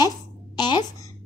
FF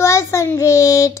1200.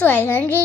1200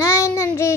900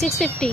650